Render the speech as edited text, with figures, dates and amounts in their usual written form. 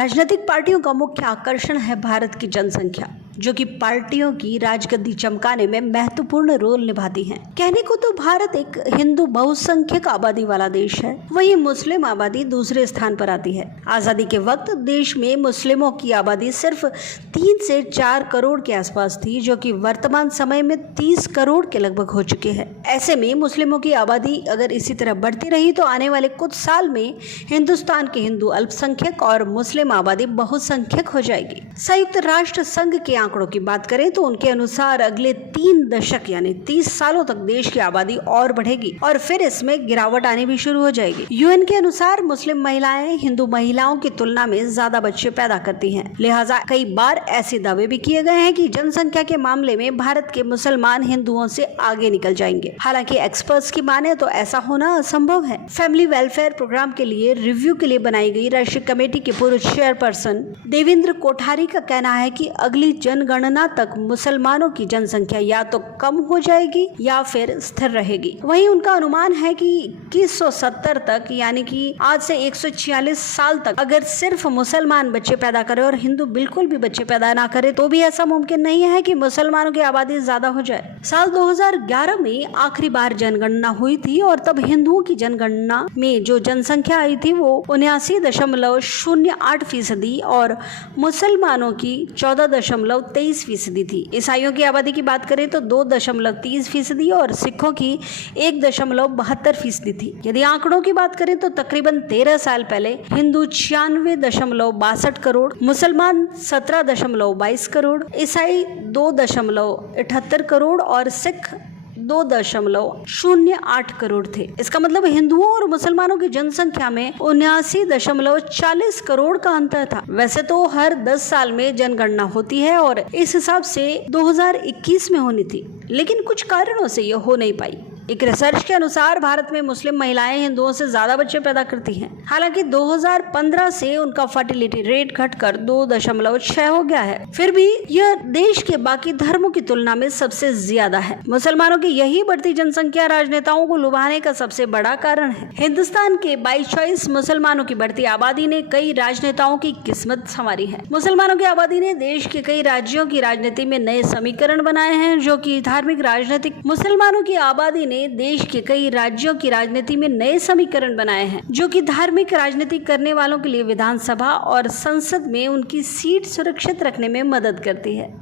राजनीतिक पार्टियों का मुख्य आकर्षण है भारत की जनसंख्या, जो कि पार्टियों की राजगद्दी चमकाने में महत्वपूर्ण रोल निभाती है। कहने को तो भारत एक हिंदू बहुसंख्यक आबादी वाला देश है, वहीं मुस्लिम आबादी दूसरे स्थान पर आती है। आजादी के वक्त देश में मुस्लिमों की आबादी सिर्फ 3 से 4 करोड़ के आसपास थी, जो कि वर्तमान समय में 30 करोड़ के लगभग हो चुके हैं। ऐसे में मुस्लिमों की आबादी अगर इसी तरह बढ़ती रही तो आने वाले कुछ साल में हिंदुस्तान के हिंदू अल्पसंख्यक और मुस्लिम आबादी बहुसंख्यक हो जाएगी। संयुक्त राष्ट्र संघ के आंकड़ों की बात करें तो उनके अनुसार अगले 3 दशक यानी 30 सालों तक देश की आबादी और बढ़ेगी और फिर इसमें गिरावट आनी भी शुरू हो जाएगी। यूएन के अनुसार मुस्लिम महिलाएं हिंदू महिलाओं की तुलना में ज्यादा बच्चे पैदा करती हैं। लिहाजा कई बार ऐसे दावे भी किए गए हैं कि जनसंख्या के मामले में भारत के मुसलमान हिंदुओं से आगे निकल जाएंगे। हालांकि एक्सपर्ट्स की माने तो ऐसा होना असंभव है। फैमिली वेलफेयर प्रोग्राम के लिए रिव्यू के लिए बनाई गई राष्ट्रीय कमेटी के पूर्व चेयरपर्सन देवेंद्र कोठारी का कहना है कि अगली जनगणना तक मुसलमानों की जनसंख्या या तो कम हो जाएगी या फिर स्थिर रहेगी। वहीं उनका अनुमान है कि 2170 तक यानी कि आज से 146 साल तक अगर सिर्फ मुसलमान बच्चे पैदा करें और हिंदू बिल्कुल भी बच्चे पैदा ना करे तो भी ऐसा मुमकिन नहीं है कि मुसलमानों की आबादी ज्यादा हो जाए। साल 2011 में आखिरी बार जनगणना हुई थी और तब हिंदुओं की जनगणना में जो जनसंख्या आई थी वो 79.08% और मुसलमानों की 14.23% थी। ईसाइयों की आबादी की बात करें तो 2.30% और सिखों की 1.72% थी। यदि आंकड़ों की बात करें तो तकरीबन 13 साल पहले हिंदू 96.62 करोड़, मुसलमान 17.22 करोड़, ईसाई 2.78 करोड़ और सिख 2.08 करोड़ थे। इसका मतलब हिंदुओं और मुसलमानों की जनसंख्या में 79.40 करोड़ का अंतर था। वैसे तो हर 10 साल में जनगणना होती है और इस हिसाब से 2021 में होनी थी, लेकिन कुछ कारणों से यह हो नहीं पाई। एक रिसर्च के अनुसार भारत में मुस्लिम महिलाएं हिंदुओं से ज्यादा बच्चे पैदा करती हैं। हालांकि 2015 से उनका फर्टिलिटी रेट घटकर 2.6 हो गया है, फिर भी यह देश के बाकी धर्मों की तुलना में सबसे ज्यादा है। मुसलमानों की यही बढ़ती जनसंख्या राजनेताओं को लुभाने का सबसे बड़ा कारण है। हिंदुस्तान के 22 मुसलमानों की बढ़ती आबादी ने कई राजनेताओं की किस्मत संवारी है। मुसलमानों की आबादी ने देश के कई राज्यों की राजनीति में नए समीकरण बनाए हैं, जो कि धार्मिक राजनीतिक मुसलमानों की आबादी ने देश के कई राज्यों की राजनीति में नए समीकरण बनाए हैं, जो कि धार्मिक राजनीति करने वालों के लिए विधानसभा और संसद में उनकी सीट सुरक्षित रखने में मदद करती है।